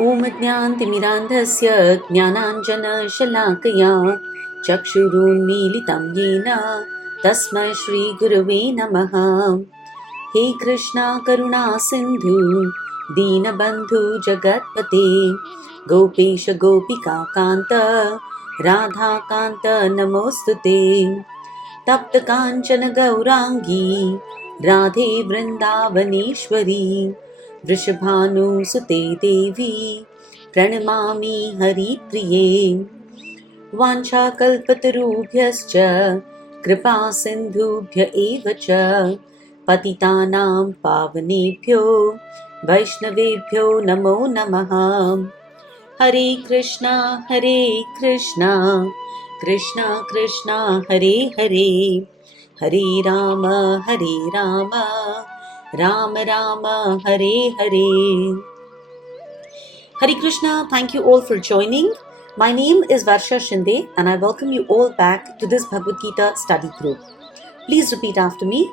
ॐ ज्ञानतिमिरान्धस्य ज्ञानाञ्जनशलाकया चक्षुरुन्मीलितं येन तस्मै श्रीगुरवे नमः। हे कृष्णा करुणा सिन्धु दीनबन्धु जगत्पते गोपेश गोपिका कान्त राधाकान्त नमोऽस्तुते। तप्त काञ्चन गौराङ्गी राधे वृन्दावनेश्वरी वृषभानुसुते देवी प्रणमामि हरिप्रिये। वाञ्छाकल्पतरुभ्यश्च कृपा सिन्धुभ्य एव च पतितानां पावनेभ्यो वैष्णवेभ्यो नमो नमः। हरे कृष्णा कृष्णा कृष्णा हरे हरे, हरे Ram Ram Ram Hare Hare. Hare Krishna, thank you all for joining. My name is Varsha Shinde and I welcome you all back to this Bhagavad Gita study group. Please repeat after me.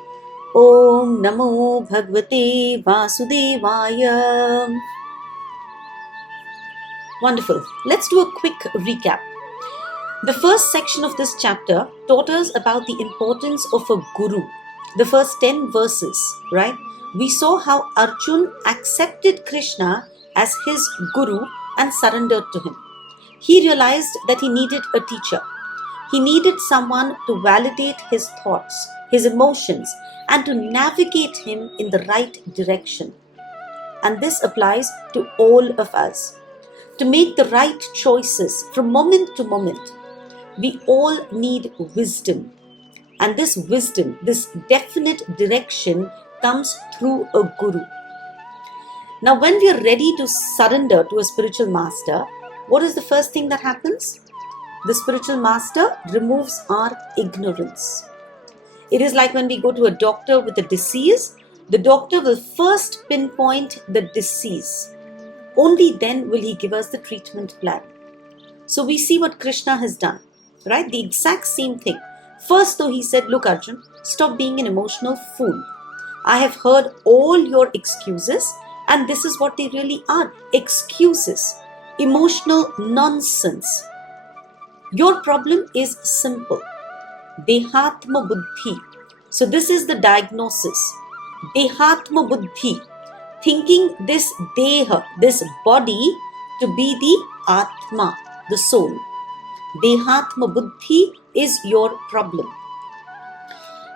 Om Namo Bhagavate Vasudevaya. Wonderful. Let's do a quick recap. The first section of this chapter taught us about the importance of a guru. The first 10 verses, right? We saw how Arjun accepted Krishna as his guru and surrendered to him. He realized that he needed a teacher. He needed someone to validate his thoughts, his emotions, and to navigate him in the right direction. And this applies to all of us. To make the right choices from moment to moment, we all need wisdom. And this wisdom, this definite direction comes through a guru. Now, when we are ready to surrender to a spiritual master, what is the first thing that happens? The spiritual master removes our ignorance. It is like when we go to a doctor with a disease, the doctor will first pinpoint the disease. Only then will he give us the treatment plan. So we see what Krishna has done, right? The exact same thing. First, though, he said, look, Arjun, stop being an emotional fool. I have heard all your excuses, and this is what they really are, excuses, emotional nonsense. Your problem is simple, Dehatma Buddhi. So this is the diagnosis, Dehatma Buddhi, thinking this Deha, this body, to be the Atma, the soul. Dehatma Buddhi is your problem.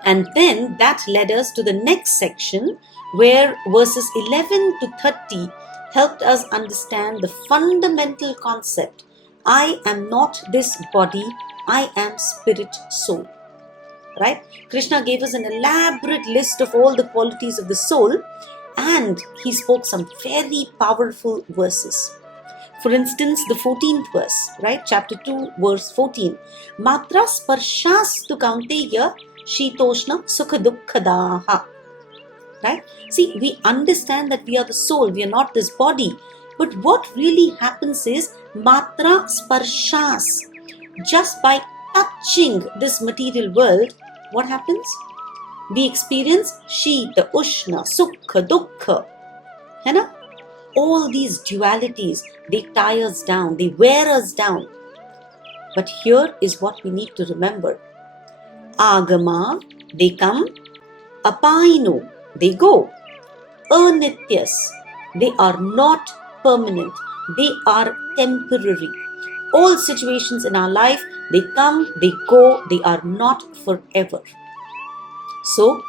And then that led us to the next section where verses 11 to 30 helped us understand the fundamental concept. I am not this body, I am spirit soul. Right? Krishna gave us an elaborate list of all the qualities of the soul and he spoke some very powerful verses. For instance, the 14th verse, right? Chapter 2, verse 14. Matra sparshastu kaunteya shitoshna sukha dukkhadaha. Right? See, we understand that we are the soul, we are not this body. But what really happens is matra sparshas. Just by touching this material world, what happens? We experience shita, ushna, sukha, dukkha. Hai na? All these dualities, they tie us down, they wear us down. But here is what we need to remember. Agama, they come. Apaino, they go. Anityas, they are not permanent. They are temporary. All situations in our life, they come, they go, they are not forever. So,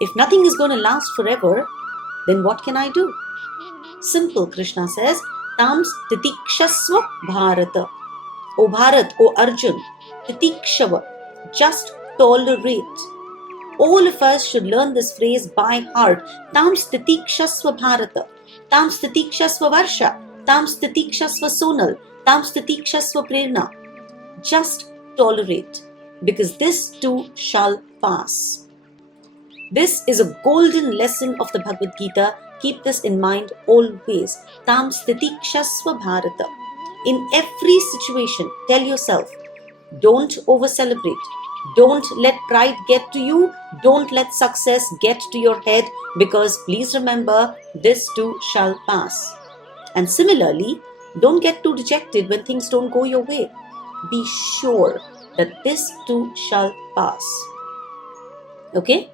if nothing is going to last forever, then what can I do? Simple, Krishna says, Tams titikshasva bharata. O Bharat, O Arjun, titikshava, just tolerate. All of us should learn this phrase by heart. Tams titikshasva bharata. Tams titikshasva varsha. Tams titikshasva sonal. Tams titikshasva prerna. Just tolerate, because this too shall pass. This is a golden lesson of the Bhagavad Gita. Keep this in mind always. Tam stitikshasva bharata. In every situation, tell yourself, don't over-celebrate. Don't let pride get to you. Don't let success get to your head, because please remember, this too shall pass. And similarly, don't get too dejected when things don't go your way. Be sure that this too shall pass. Okay?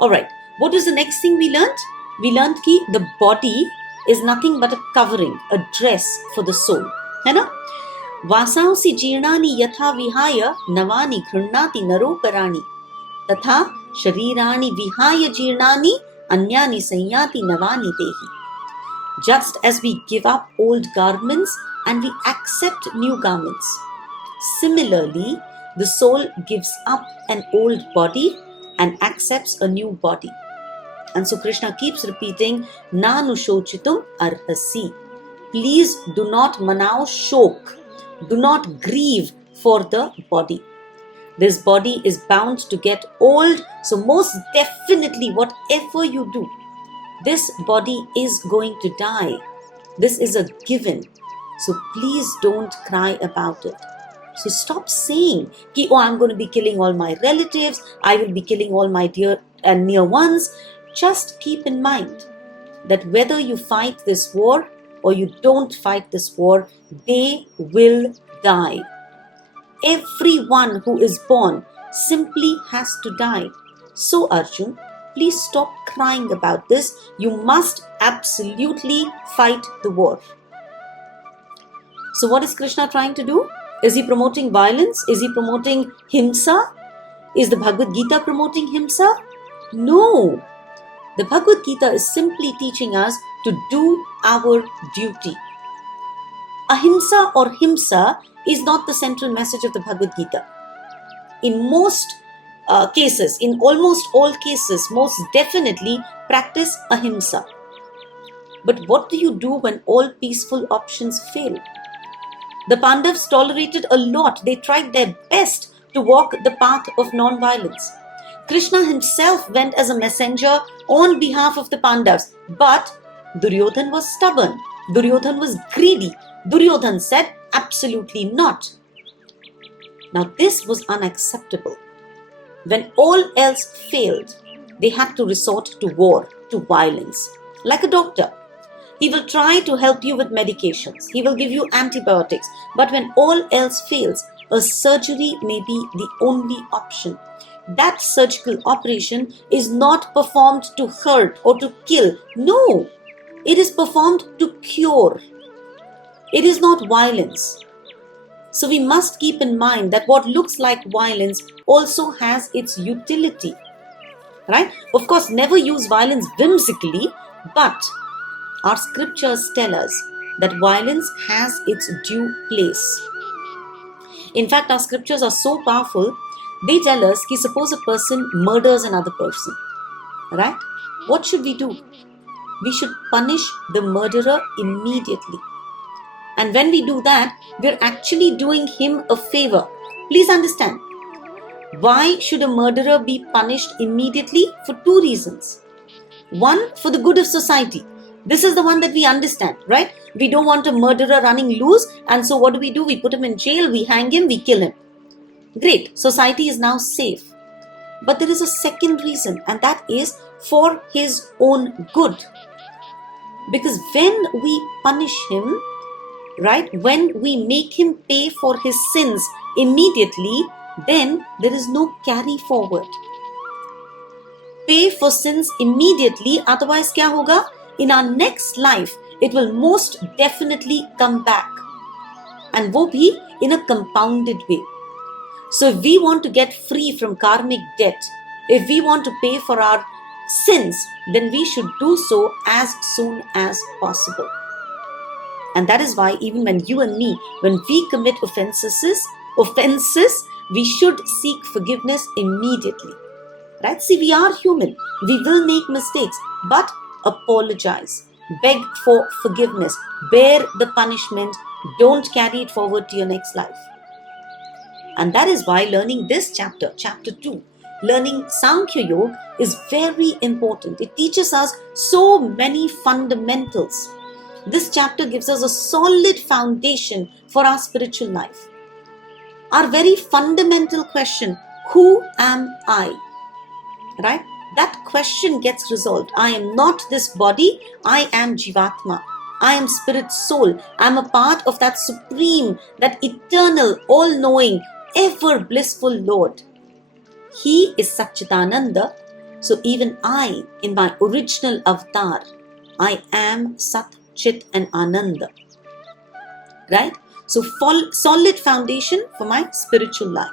Alright. What was the next thing we learned? We learned that the body is nothing but a covering, a dress for the soul. है ना? वासांसि जीर्णानि यथा विहाय नवानि गृह्णाति नरोपराणि तथा शरीराणि विहाय जीर्णानि अन्यानि संयाति नवानि देहि. Just as we give up old garments and we accept new garments, similarly, the soul gives up an old body and accepts a new body. And so Krishna keeps repeating, Nanu shochitum arhasi. Please do not manao shok. Do not grieve for the body. This body is bound to get old, so most definitely, whatever you do, this body is going to die. This is a given. So please don't cry about it. So stop saying, oh, I'm going to be killing all my relatives, I will be killing all my dear and near ones. Just keep in mind that whether you fight this war or you don't fight this war, they will die. Everyone who is born simply has to die. So Arjun, please stop crying about this. You must absolutely fight the war. So what is Krishna trying to do? Is he promoting violence? Is he promoting himsa? Is the Bhagavad Gita promoting himsa? No. The Bhagavad Gita is simply teaching us to do our duty. Ahimsa or himsa is not the central message of the Bhagavad Gita. In most cases, in almost all cases, most definitely practice ahimsa. But what do you do when all peaceful options fail? The Pandavas tolerated a lot. They tried their best to walk the path of non-violence. Krishna himself went as a messenger on behalf of the Pandavas. But Duryodhan was stubborn. Duryodhan was greedy. Duryodhan said, absolutely not. Now this was unacceptable. When all else failed, they had to resort to war, to violence. Like a doctor. He will try to help you with medications. He will give you antibiotics. But when all else fails, a surgery may be the only option. That surgical operation is not performed to hurt or to kill. No, it is performed to cure. It is not violence. So we must keep in mind that what looks like violence also has its utility. Right? Of course, never use violence whimsically, but our scriptures tell us that violence has its due place. In fact, our scriptures are so powerful, they tell us that suppose a person murders another person, right? What should we do? We should punish the murderer immediately. And when we do that, we're actually doing him a favor. Please understand. Why should a murderer be punished immediately? For two reasons. One, for the good of society. This is the one that we understand, right? We don't want a murderer running loose, and so what do? We put him in jail, we hang him, we kill him. Great, society is now safe. But there is a second reason, and that is for his own good. Because when we punish him, right, when we make him pay for his sins immediately, then there is no carry forward. Pay for sins immediately, otherwise kya hoga? In our next life, it will most definitely come back. And wo bhi in a compounded way. So if we want to get free from karmic debt, if we want to pay for our sins, then we should do so as soon as possible. And that is why even when you and me, when we commit offenses, we should seek forgiveness immediately. Right? See, we are human. We will make mistakes, but apologize. Beg for forgiveness. Bear the punishment. Don't carry it forward to your next life. And that is why learning this chapter, chapter 2, learning Sankhya Yoga is very important. It teaches us so many fundamentals. This chapter gives us a solid foundation for our spiritual life. Our very fundamental question, who am I? Right? That question gets resolved. I am not this body, I am Jivatma. I am spirit soul. I am a part of that supreme, that eternal, all-knowing, ever blissful Lord. He is Satchitananda. So even I, in my original avatar, I am Sat, Chit and Ananda. Right? So solid foundation for my spiritual life.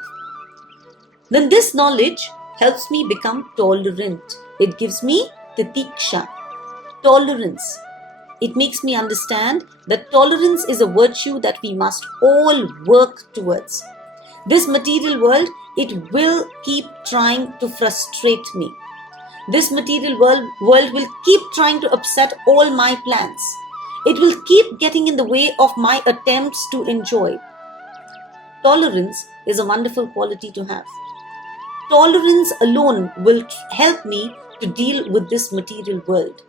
Then this knowledge helps me become tolerant. It gives me titiksha, tolerance. It makes me understand that tolerance is a virtue that we must all work towards. This material world, it will keep trying to frustrate me. This material world will keep trying to upset all my plans. It will keep getting in the way of my attempts to enjoy. Tolerance is a wonderful quality to have. Tolerance alone will help me to deal with this material world.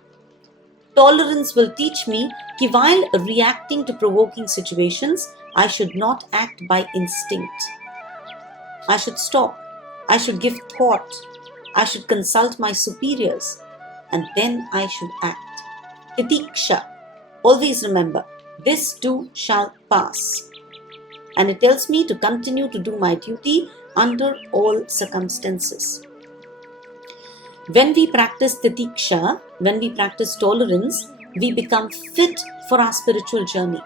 Tolerance will teach me that while reacting to provoking situations, I should not act by instinct. I should stop. I should give thought. I should consult my superiors. And then I should act. Titiksha. Always remember, this too shall pass. And it tells me to continue to do my duty under all circumstances. When we practice titiksha, when we practice tolerance, we become fit for our spiritual journey.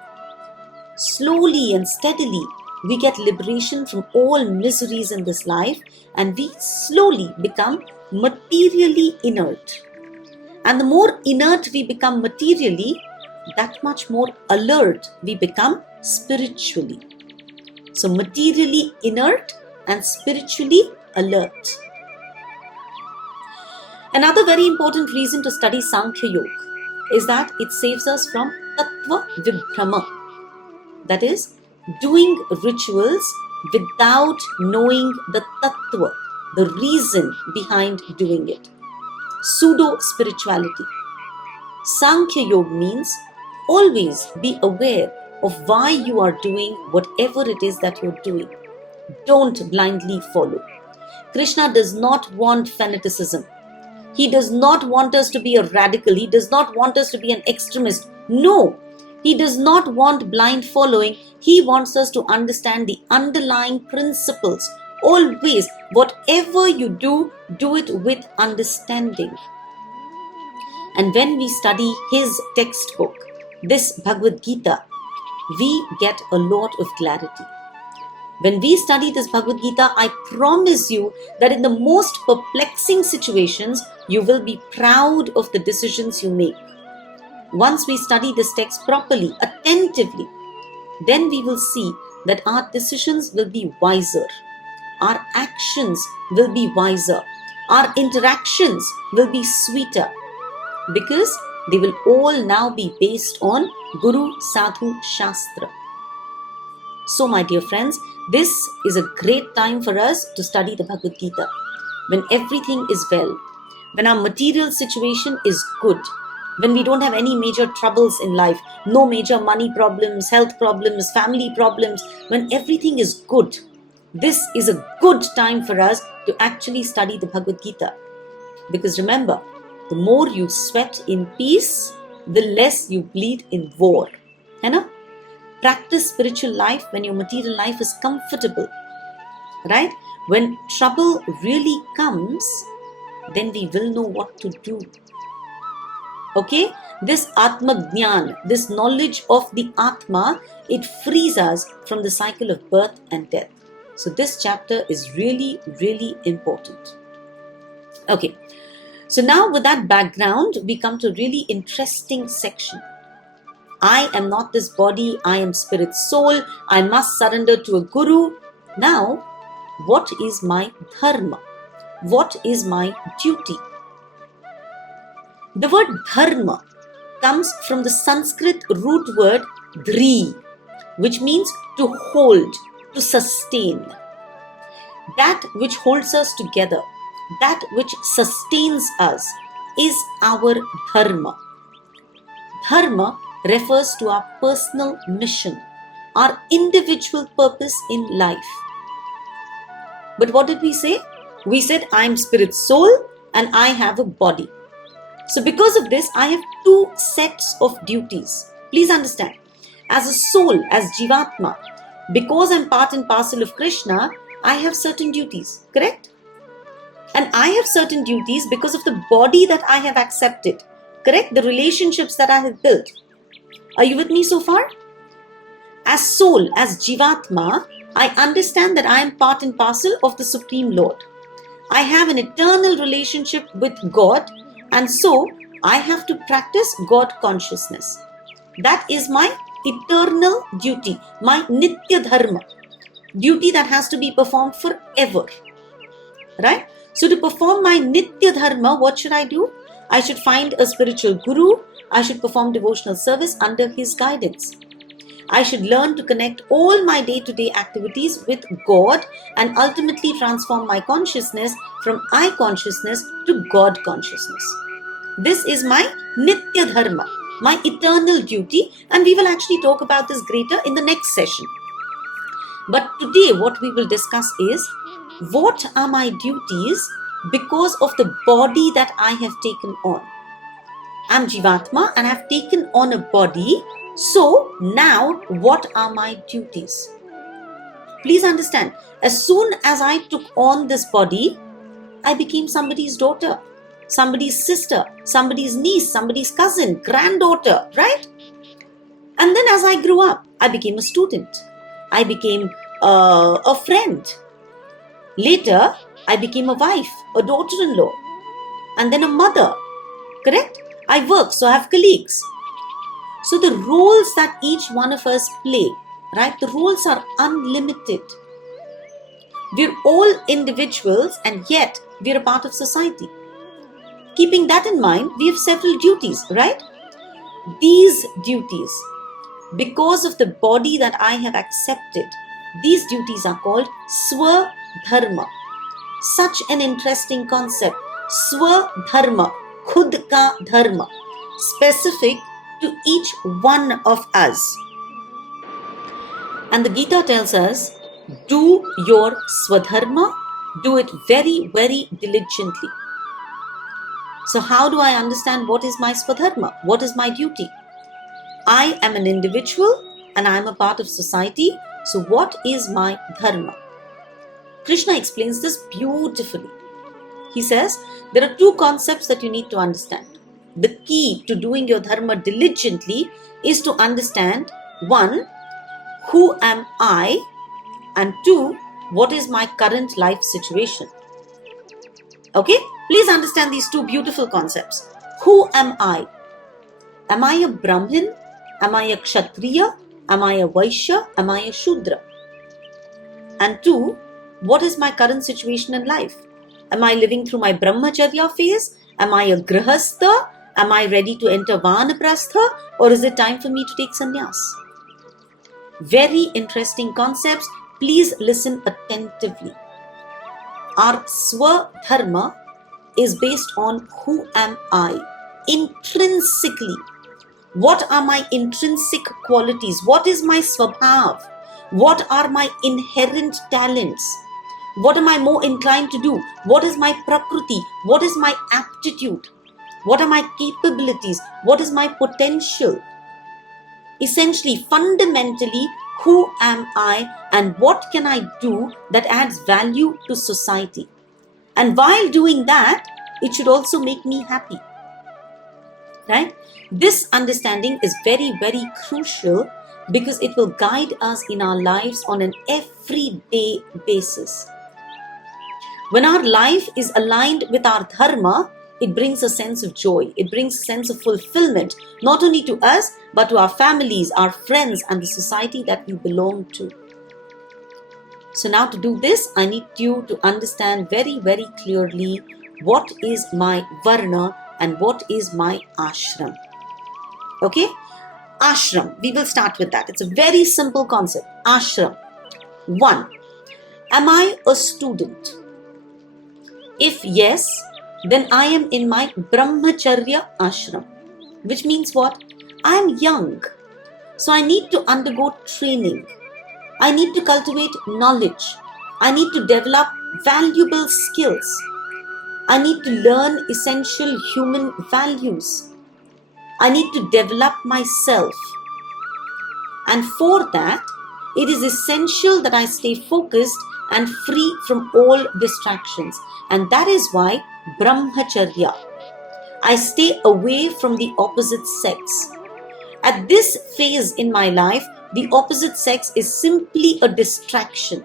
Slowly and steadily, we get liberation from all miseries in this life, and we slowly become materially inert. And the more inert we become materially, that much more alert we become spiritually. So materially inert and spiritually alert. Another very important reason to study Sankhya Yoga is that it saves us from Tattva Vibhrama. That is, doing rituals without knowing the Tattva, the reason behind doing it. Pseudo-spirituality. Sankhya Yoga means always be aware of why you are doing whatever it is that you're doing. Don't blindly follow. Krishna does not want fanaticism. He does not want us to be a radical. He does not want us to be an extremist. No, he does not want blind following. He wants us to understand the underlying principles. Always, whatever you do, do it with understanding. And when we study his textbook, this Bhagavad Gita, we get a lot of clarity. When we study this Bhagavad Gita, I promise you that in the most perplexing situations, you will be proud of the decisions you make. Once we study this text properly, attentively, then we will see that our decisions will be wiser. Our actions will be wiser. Our interactions will be sweeter, because they will all now be based on Guru Sadhu Shastra. So, my dear friends, this is a great time for us to study the Bhagavad Gita. When everything is well, when our material situation is good, when we don't have any major troubles in life, no major money problems, health problems, family problems, when everything is good, this is a good time for us to actually study the Bhagavad Gita. Because remember, the more you sweat in peace, the less you bleed in war. You know? Practice spiritual life when your material life is comfortable. Right? When trouble really comes, then we will know what to do. Okay? This Atma Jnana, this knowledge of the Atma, it frees us from the cycle of birth and death. So this chapter is really, really important. Okay. So now with that background, we come to a really interesting section. I am not this body, I am spirit soul, I must surrender to a guru. Now, what is my dharma? What is my duty? The word dharma comes from the Sanskrit root word dhri, which means to hold, to sustain. That which holds us together, that which sustains us, is our dharma. Dharma refers to our personal mission, our individual purpose in life. But what did we say? We said, I am spirit soul and I have a body. So because of this, I have two sets of duties. Please understand, as a soul, as Jivatma, because I'm part and parcel of Krishna, I have certain duties, correct? And I have certain duties because of the body that I have accepted, correct? The relationships that I have built. Are you with me so far? As soul, as Jivatma, I understand that I am part and parcel of the Supreme Lord. I have an eternal relationship with God, and so I have to practice God consciousness. That is my eternal duty, my Nitya Dharma, duty that has to be performed forever. Right? So to perform my Nitya Dharma, what should I do? I should find a spiritual guru. I should perform devotional service under his guidance. I should learn to connect all my day-to-day activities with God and ultimately transform my consciousness from I consciousness to God consciousness. This is my Nitya Dharma, my eternal duty, and we will actually talk about this greater in the next session. But today what we will discuss is, what are my duties because of the body that I have taken on? I'm Jivatma and I have taken on a body. So now what are my duties? Please understand, as soon as I took on this body, I became somebody's daughter, somebody's sister, somebody's niece, somebody's cousin, granddaughter, right? And then as I grew up, I became a student. I became a friend. Later, I became a wife, a daughter-in-law, and then a mother, correct? I work, so I have colleagues. So the roles that each one of us play, right? The roles are unlimited. We're all individuals and yet we're a part of society. Keeping that in mind, we have several duties, right? These duties, because of the body that I have accepted, these duties are called Swadharma. Such an interesting concept. Swadharma, khud ka dharma, specific to each one of us. And the Gita tells us, do your Swadharma, do it very, very diligently. So how do I understand what is my Swadharma? What is my duty? I am an individual and I am a part of society. So what is my Dharma? Krishna explains this beautifully. He says, there are two concepts that you need to understand. The key to doing your Dharma diligently is to understand, one, who am I? And two, what is my current life situation? Okay? Please understand these two beautiful concepts. Who am I? Am I a Brahmin? Am I a Kshatriya? Am I a Vaishya? Am I a Shudra? And two, what is my current situation in life? Am I living through my Brahmacharya phase? Am I a Grihastha? Am I ready to enter Vanaprastha? Or is it time for me to take sannyas? Very interesting concepts. Please listen attentively. Our Swadharma is based on who am I intrinsically. What are my intrinsic qualities? What is my Swabhav? What are my inherent talents? What am I more inclined to do? What is my Prakriti? What is my aptitude? What are my capabilities? What is my potential? Essentially, fundamentally, who am I and what can I do that adds value to society? And while doing that, it should also make me happy. Right? This understanding is very, very crucial because it will guide us in our lives on an everyday basis. When our life is aligned with our Dharma, it brings a sense of joy. It brings a sense of fulfillment, not only to us, but to our families, our friends, and the society that we belong to. So now to do this, I need you to understand very, very clearly what is my Varna and what is my Ashram. Okay? Ashram. We will start with that. It's a very simple concept. Ashram. 1. Am I a student? If yes, then I am in my Brahmacharya ashram. Which means what? I am young. So I need to undergo training. I need to cultivate knowledge. I need to develop valuable skills. I need to learn essential human values. I need to develop myself. And for that, it is essential that I stay focused and free from all distractions. And that is why brahmacharya. I stay away from the opposite sex. At this phase in my life, the opposite sex is simply a distraction.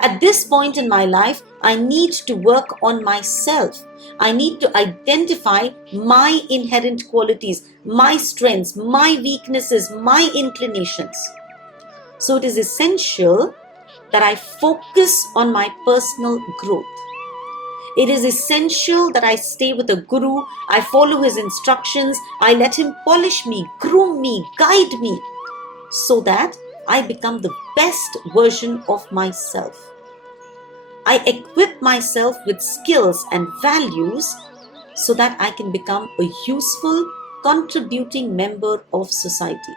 At this point in my life, I need to work on myself. I need to identify my inherent qualities, my strengths, my weaknesses, my inclinations. So it is essential that I focus on my personal growth. It is essential that I stay with a guru, I follow his instructions, I let him polish me, groom me, guide me, so that I become the best version of myself. I equip myself with skills and values so that I can become a useful, contributing member of society.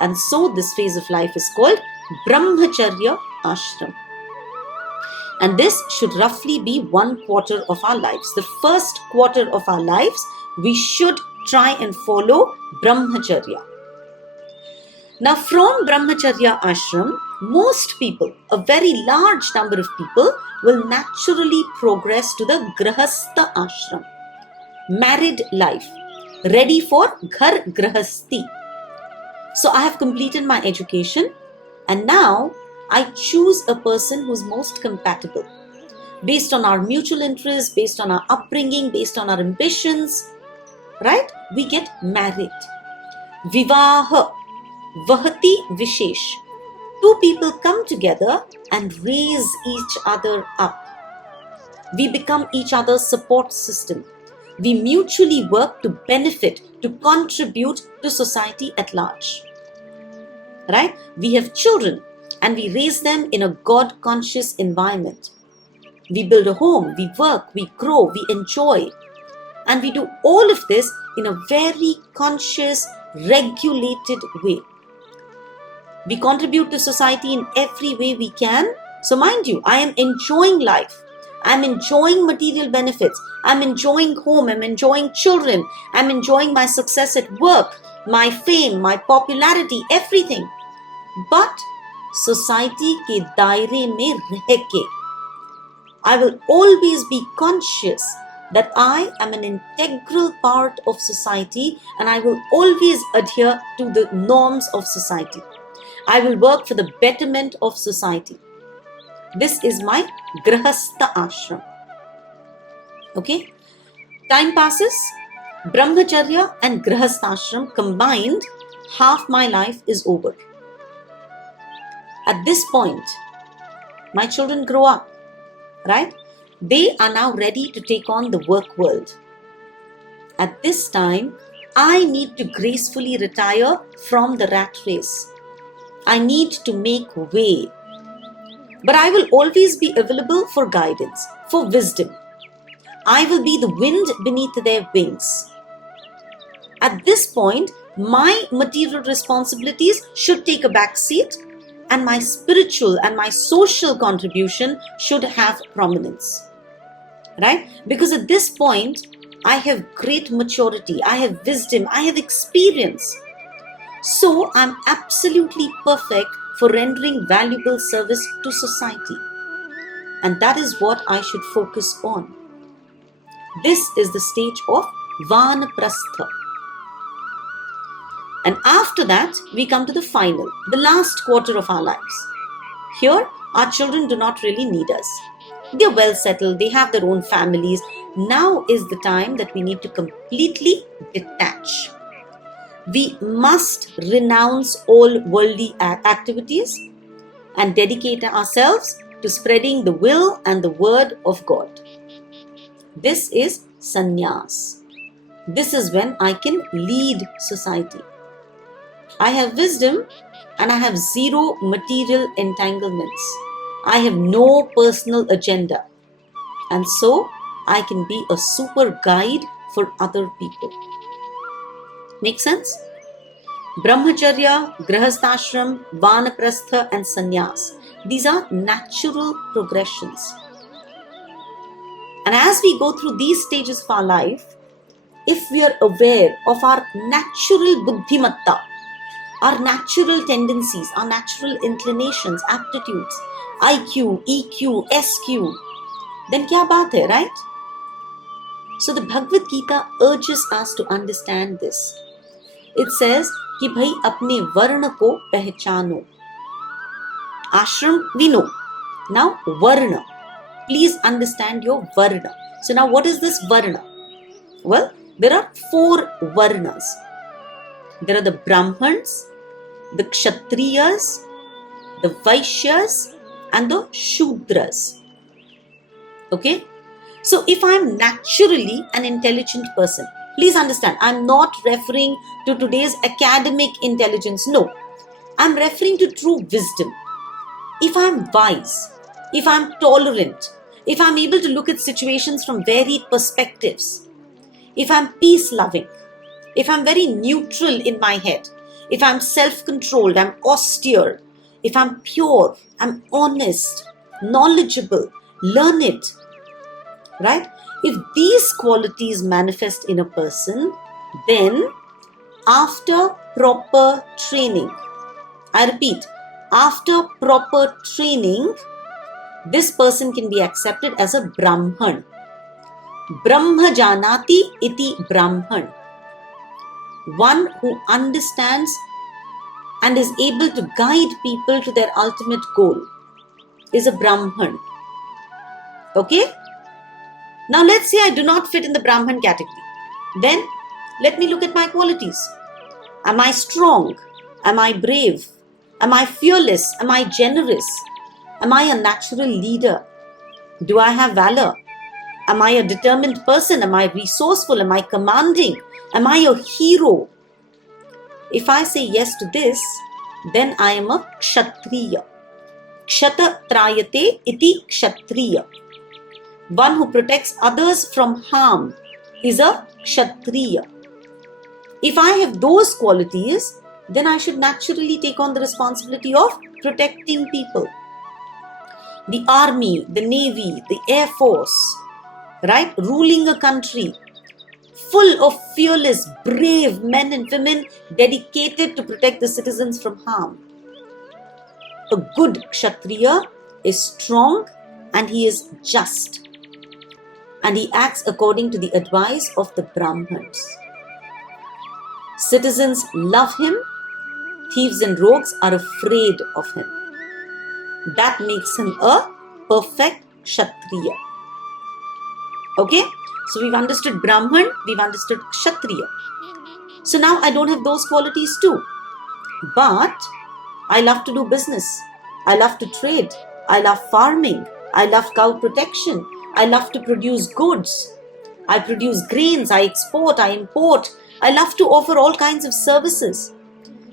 And so this phase of life is called Brahmacharya Ashram. And this should roughly be 1/4 of our lives. The first quarter of our lives, we should try and follow Brahmacharya. Now, from Brahmacharya Ashram, most people, a very large number of people, will naturally progress to the Grahastha Ashram, married life, ready for Ghar Grahasti. So I have completed my education, and now I choose a person who's most compatible. Based on our mutual interests, based on our upbringing, based on our ambitions, right? We get married. Vivaha, Vahati Vishesh. Two people come together and raise each other up. We become each other's support system. We mutually work to benefit, to contribute to society at large. Right? We have children and we raise them in a God-conscious environment. We build a home, we work, we grow, we enjoy. And we do all of this in a very conscious, regulated way. We contribute to society in every way we can. So mind you, I am enjoying life. I'm enjoying material benefits. I'm enjoying home. I'm enjoying children. I'm enjoying my success at work, my fame, my popularity, everything. But society ke daire mein reh ke, I will always be conscious that I am an integral part of society and I will always adhere to the norms of society. I will work for the betterment of society. This is my Grahastha Ashram. Okay? Time passes. Brahmacharya and Grahastha Ashram combined, half my life is over. At this point, my children grow up, right? They are now ready to take on the work world. At this time, I need to gracefully retire from the rat race. I need to make way. But I will always be available for guidance, for wisdom. I will be the wind beneath their wings. At this point, my material responsibilities should take a back seat and my spiritual and my social contribution should have prominence. Right? Because at this point, I have great maturity, I have wisdom, I have experience. So I'm absolutely perfect for rendering valuable service to society. And that is what I should focus on. This is the stage of Vanaprastha. And after that, we come to the final, the last quarter of our lives. Here, our children do not really need us. They're well settled, they have their own families. Now is the time that we need to completely detach. We must renounce all worldly activities and dedicate ourselves to spreading the will and the word of God. This is sannyas. This is when I can lead society. I have wisdom and I have zero material entanglements. I have no personal agenda. And so I can be a super guide for other people. Make sense? Brahmacharya, Grahasthashram, Vanaprastha and Sannyas. These are natural progressions. And as we go through these stages of our life, if we are aware of our natural buddhimatta, our natural tendencies, our natural inclinations, aptitudes, IQ, EQ, SQ, then kya baat hai, right? So the Bhagavad Gita urges us to understand this. It says कि भाई अपने वर्ण को पहचानो. Ashram we know. Now varna. Please understand your varna. So now what is this varna? Well, there are 4 varnas. There are the Brahmans, the Kshatriyas, the Vaishyas, and the Shudras. Okay? So if I am naturally an intelligent person, please understand, I am not referring to today's academic intelligence. No, I am referring to true wisdom. If I am wise, if I am tolerant, if I am able to look at situations from varied perspectives, if I am peace-loving, if I am very neutral in my head, if I am self-controlled, I am austere, if I am pure, I am honest, knowledgeable, learned, right? If these qualities manifest in a person, then after proper training, I repeat, after proper training, this person can be accepted as a Brahman. Brahma janati iti Brahman. One who understands and is able to guide people to their ultimate goal is a Brahman. Okay? Now let's say I do not fit in the Brahman category. Then let me look at my qualities. Am I strong? Am I brave? Am I fearless? Am I generous? Am I a natural leader? Do I have valor? Am I a determined person? Am I resourceful? Am I commanding? Am I a hero? If I say yes to this, then I am a Kshatriya. Kshata trayate iti Kshatriya. One who protects others from harm is a Kshatriya. If I have those qualities, then I should naturally take on the responsibility of protecting people. The army, the navy, the air force, right? Ruling a country full of fearless, brave men and women dedicated to protect the citizens from harm. A good Kshatriya is strong and he is just. And he acts according to the advice of the Brahmans. Citizens love him. Thieves and rogues are afraid of him. That makes him a perfect Kshatriya. Okay? So we've understood Brahman, we've understood Kshatriya. So now I don't have those qualities too. But I love to do business. I love to trade. I love farming. I love cow protection. I love to produce goods. I produce grains. I export. I import. I love to offer all kinds of services.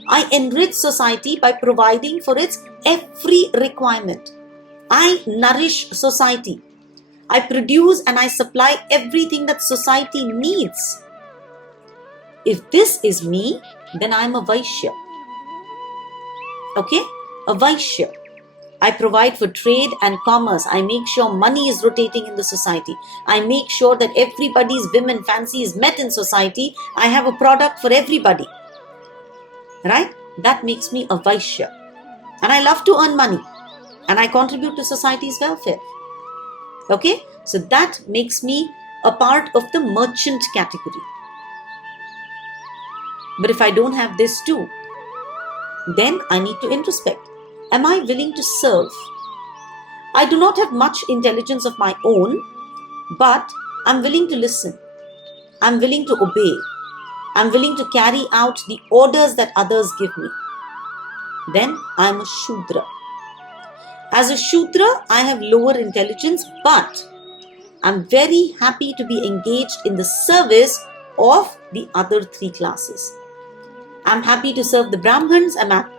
I enrich society by providing for its every requirement. I nourish society. I produce and I supply everything that society needs. If this is me, then I am a Vaishya. Okay? A Vaishya. I provide for trade and commerce. I make sure money is rotating in the society. I make sure that everybody's whim and fancy is met in society. I have a product for everybody. Right? That makes me a Vaishya. And I love to earn money. And I contribute to society's welfare. Okay? So that makes me a part of the merchant category. But if I don't have this too, then I need to introspect. Am I willing to serve? I do not have much intelligence of my own, but I'm willing to listen. I'm willing to obey. I'm willing to carry out the orders that others give me. Then I'm a Shudra. As a Shudra, I have lower intelligence, but I'm very happy to be engaged in the service of the other 3 classes. I'm happy to serve the Brahmans,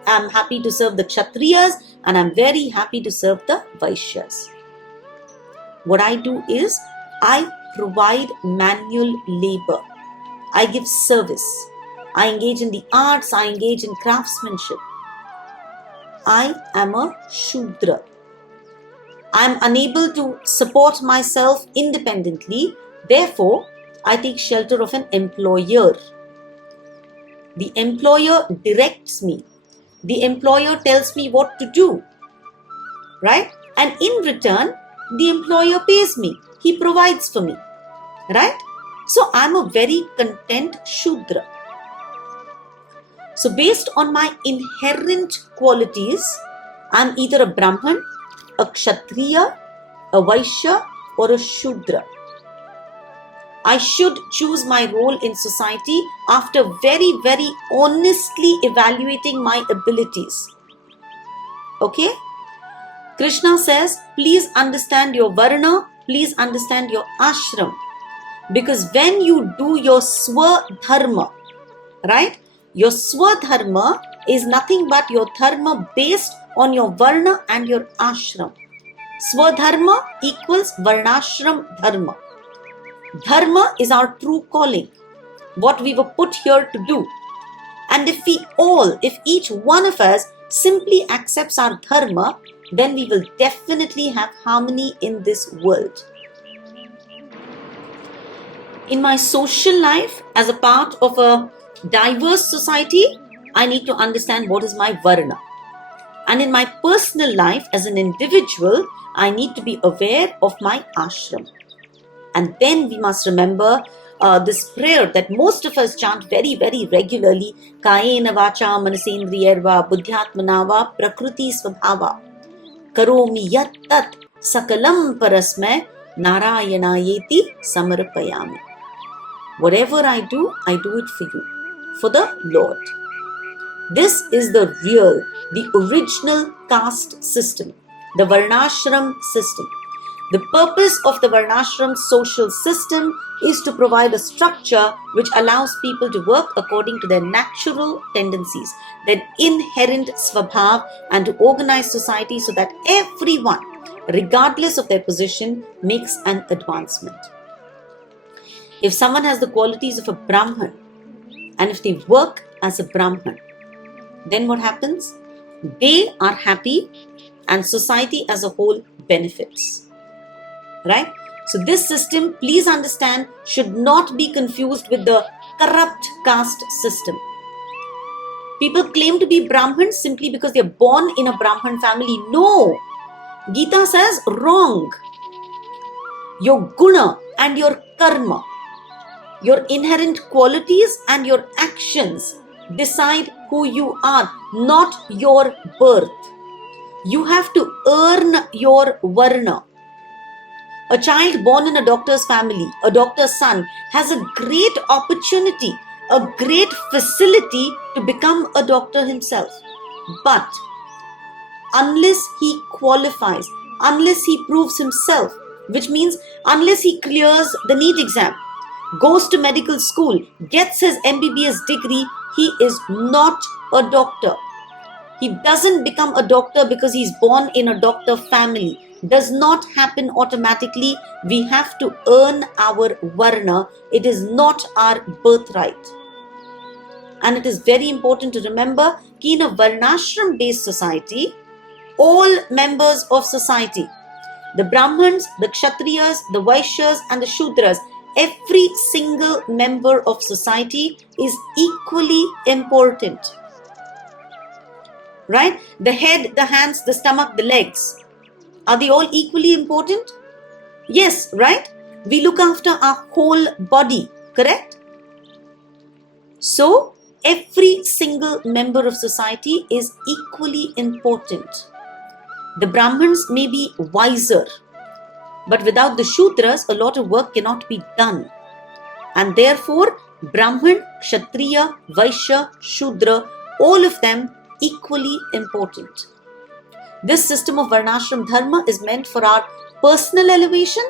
I'm happy to serve the Kshatriyas, and I'm very happy to serve the Vaishyas. What I do is, I provide manual labor. I give service. I engage in the arts, I engage in craftsmanship. I am a Shudra. I am unable to support myself independently. Therefore, I take shelter of an employer. The employer directs me. The employer tells me what to do, right? And in return, the employer pays me. He provides for me, right? So I'm a very content Shudra. So based on my inherent qualities, I'm either a Brahman, a Kshatriya, a Vaishya, or a Shudra. I should choose my role in society after very, very honestly evaluating my abilities. Okay? Krishna says, please understand your Varna, please understand your Ashram. Because when you do your Swadharma, right? Your Swadharma is nothing but your dharma based on your Varna and your Ashram. Swadharma equals Varnashram Dharma. Dharma is our true calling, what we were put here to do. And if each one of us simply accepts our dharma, then we will definitely have harmony in this world. In my social life, as a part of a diverse society, I need to understand what is my varna. And in my personal life, as an individual, I need to be aware of my ashram. And then we must remember this prayer that most of us chant very, very regularly. Kayena vacha manasendriyarva buddhyatmana va prakriti svabhava karomi yat tat sakalam parasmay narayanayeti samarpayami. Whatever I do it for you, for the Lord. This is the original caste system, the Varnashram system. The purpose of the Varnashram social system is to provide a structure which allows people to work according to their natural tendencies, their inherent svabhav, and to organize society so that everyone, regardless of their position, makes an advancement. If someone has the qualities of a Brahman, and if they work as a Brahman, then what happens? They are happy and society as a whole benefits. Right? So this system, please understand, should not be confused with the corrupt caste system. People claim to be Brahmins simply because they are born in a Brahman family. No! Gita says wrong. Your guna and your karma, your inherent qualities and your actions decide who you are, not your birth. You have to earn your varna. A child born in a doctor's family, a doctor's son, has a great opportunity, a great facility to become a doctor himself. But unless he qualifies, unless he proves himself, which means unless he clears the NEET exam, goes to medical school, gets his MBBS degree, he is not a doctor. He doesn't become a doctor because he's born in a doctor family. Does not happen automatically. We have to earn our varna. It is not our birthright. And it is very important to remember that in a varnashram based society, all members of society, the Brahmins, the Kshatriyas, the Vaishyas and the Shudras, every single member of society is equally important. Right? The head, the hands, the stomach, the legs. Are they all equally important? Yes, right? We look after our whole body, correct? So, every single member of society is equally important. The Brahmins may be wiser, but without the Shudras, a lot of work cannot be done. And therefore, Brahman, Kshatriya, Vaishya, Shudra, all of them equally important. This system of Varnashram Dharma is meant for our personal elevation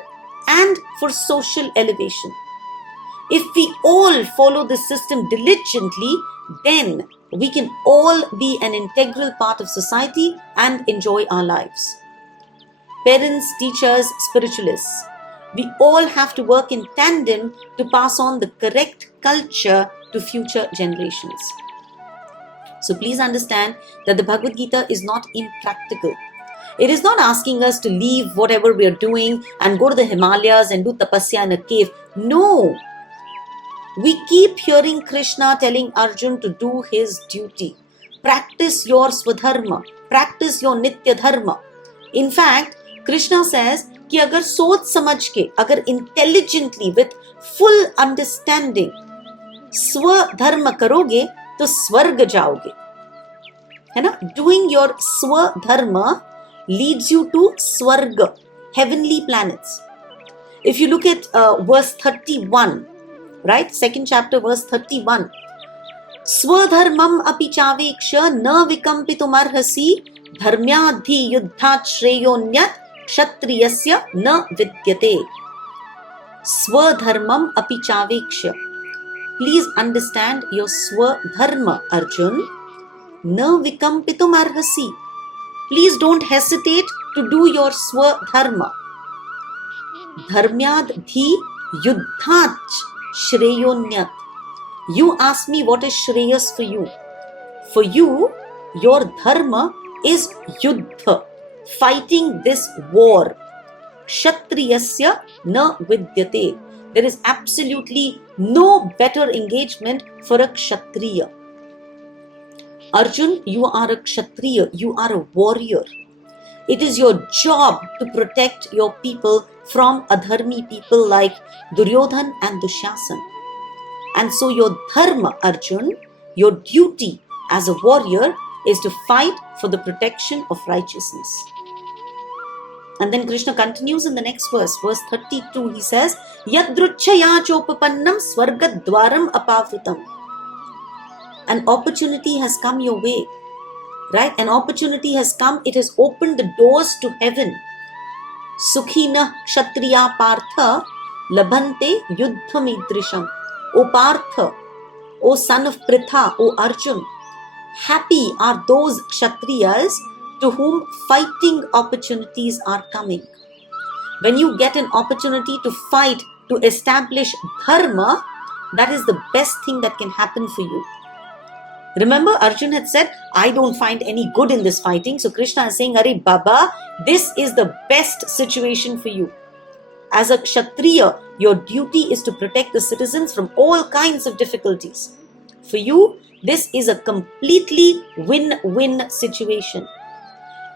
and for social elevation. If we all follow this system diligently, then we can all be an integral part of society and enjoy our lives. Parents, teachers, spiritualists, we all have to work in tandem to pass on the correct culture to future generations. So please understand that the Bhagavad Gita is not impractical. It is not asking us to leave whatever we are doing and go to the Himalayas and do tapasya in a cave. No. We keep hearing Krishna telling Arjun to do his duty. Practice your Swadharma. Practice your Nitya Dharma. In fact, Krishna says कि अगर सोच समझ के, अगर intelligently, with full understanding, स्वधर्म करोगे तो स्वर्ग जाओगे, है ना? Doing your स्वधर्ma leads you to swarga, heavenly planets. If you look at verse 31, right? Second chapter, verse 31. स्वधर्मम अपि चावेक्ष न विकम्पितुमर्हसि धर्म्याद्धि युद्धात् श्रेयोन्यत् क्षत्रियस्य न विद्यते. Swadharmam api chaveksha. Please understand your swadharma, Arjun. Na vikampitum arhasi. Please don't hesitate to do your swadharma. Dharmyad dhi yuddhat shreyonyat. You ask me what is shreyas for you. For you, your dharma is yuddha, fighting this war. Kshatriyasya na vidyate. There is absolutely no better engagement for a kshatriya. Arjun, you are a kshatriya, you are a warrior. It is your job to protect your people from adharmi people like Duryodhan and Dushasan. And so your dharma, Arjun, your duty as a warrior is to fight for the protection of righteousness. And then Krishna continues in the next verse, verse 32, he says, Yadruchaya chopapannam swargadwaram apavritam. An opportunity has come your way, right? An opportunity has come, it has opened the doors to heaven. Sukhina kshatriya partha labhante yuddham idrisham. O Partha, O son of Pritha, O Arjun, happy are those kshatriyas to whom fighting opportunities are coming. When you get an opportunity to fight, to establish dharma, that is the best thing that can happen for you. Remember, Arjun had said, I don't find any good in this fighting. So Krishna is saying, Arey Baba, this is the best situation for you. As a kshatriya, your duty is to protect the citizens from all kinds of difficulties. For you, this is a completely win-win situation.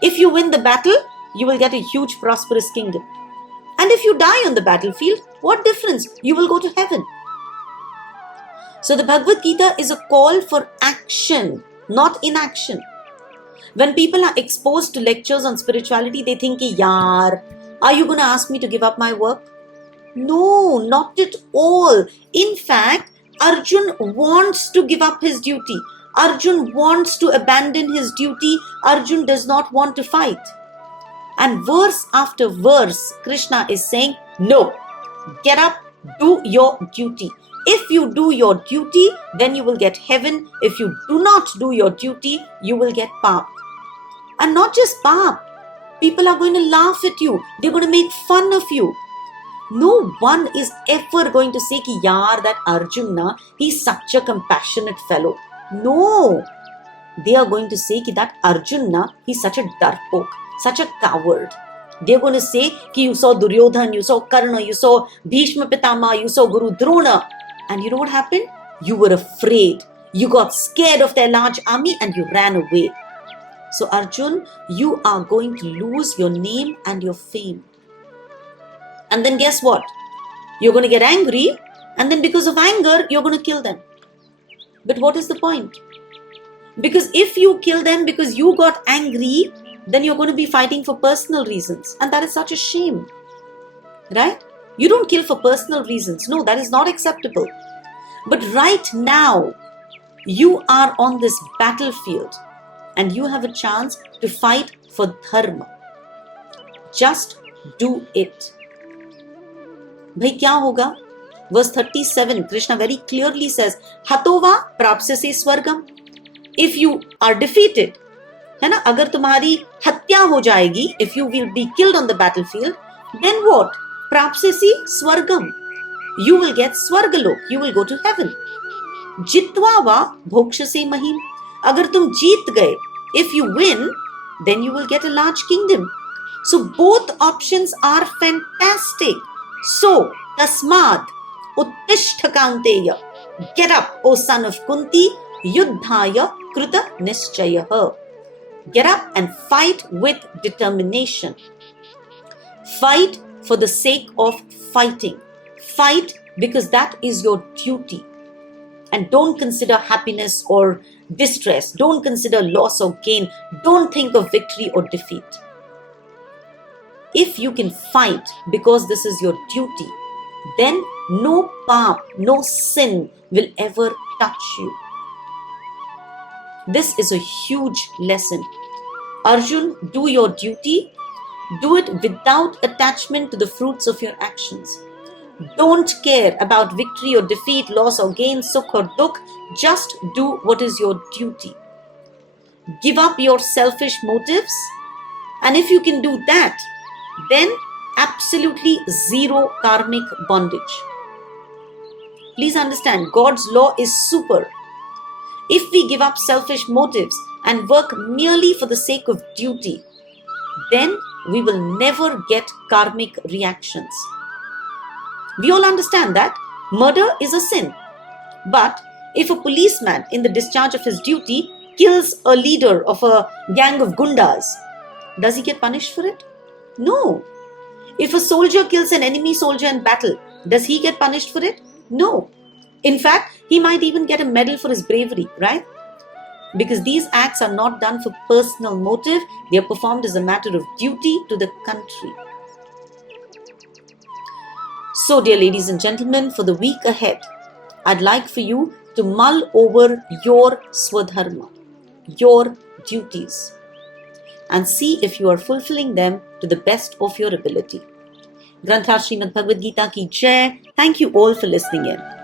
If you win the battle, you will get a huge prosperous kingdom. And if you die on the battlefield, what difference? You will go to heaven. So the Bhagavad Gita is a call for action, not inaction. When people are exposed to lectures on spirituality, they think, yaar, are you going to ask me to give up my work? No, not at all. In fact, Arjun wants to give up his duty. Arjun wants to abandon his duty. Arjun does not want to fight. And verse after verse, Krishna is saying, no, get up, do your duty. If you do your duty, then you will get heaven. If you do not do your duty, you will get paap. And not just paap. People are going to laugh at you. They're going to make fun of you. No one is ever going to say, ki yaar, that Arjuna, he's such a compassionate fellow. No. They are going to say ki that Arjuna, he's such a darpok, such a coward. They're going to say ki you saw Duryodhan, you saw Karna, you saw Bhishma Pitama, you saw Guru Drona. And you know what happened? You were afraid. You got scared of their large army and you ran away. So Arjun, you are going to lose your name and your fame. And then guess what? You're going to get angry, and then because of anger, you're going to kill them. But what is the point? Because if you kill them because you got angry, then you're going to be fighting for personal reasons. And that is such a shame. Right? You don't kill for personal reasons. No, that is not acceptable. But right now, you are on this battlefield. And you have a chance to fight for dharma. Just do it. Bhai kya hoga? Verse 37, Krishna very clearly says, Hatova prapsase swargam. If you are defeated, है ना? अगर तुम्हारी हत्या हो जाएगी, if you will be killed on the battlefield, then what? Prapsasi swargam. You will get swargalok. You will go to heaven. Jitva va bhokshase mahim. अगर तुम जीत गए, if you win, then you will get a large kingdom. So both options are fantastic. So, tasmad, uttishta kaunteya. Get up, O son of Kunti, yuddhaya kruta nischayah. Get up and fight with determination. Fight for the sake of fighting. Fight because that is your duty. And don't consider happiness or distress. Don't consider loss or gain. Don't think of victory or defeat. If you can fight because this is your duty, then no paap, no sin will ever touch you. This is a huge lesson. Arjun, do your duty. Do it without attachment to the fruits of your actions. Don't care about victory or defeat, loss or gain, sukh or dukh. Just do what is your duty. Give up your selfish motives. And if you can do that, then absolutely zero karmic bondage. Please understand, God's law is super. If we give up selfish motives and work merely for the sake of duty, then we will never get karmic reactions. We all understand that murder is a sin. But if a policeman, in the discharge of his duty, kills a leader of a gang of gundas, does he get punished for it? No. If a soldier kills an enemy soldier in battle, does he get punished for it? No. In fact, he might even get a medal for his bravery, right? Because these acts are not done for personal motive, they are performed as a matter of duty to the country. So, dear ladies and gentlemen, for the week ahead, I'd like for you to mull over your swadharma, your duties, and see if you are fulfilling them to the best of your ability. Grantha Srimad Bhagavad Gita ki Jai. Thank you all for listening in.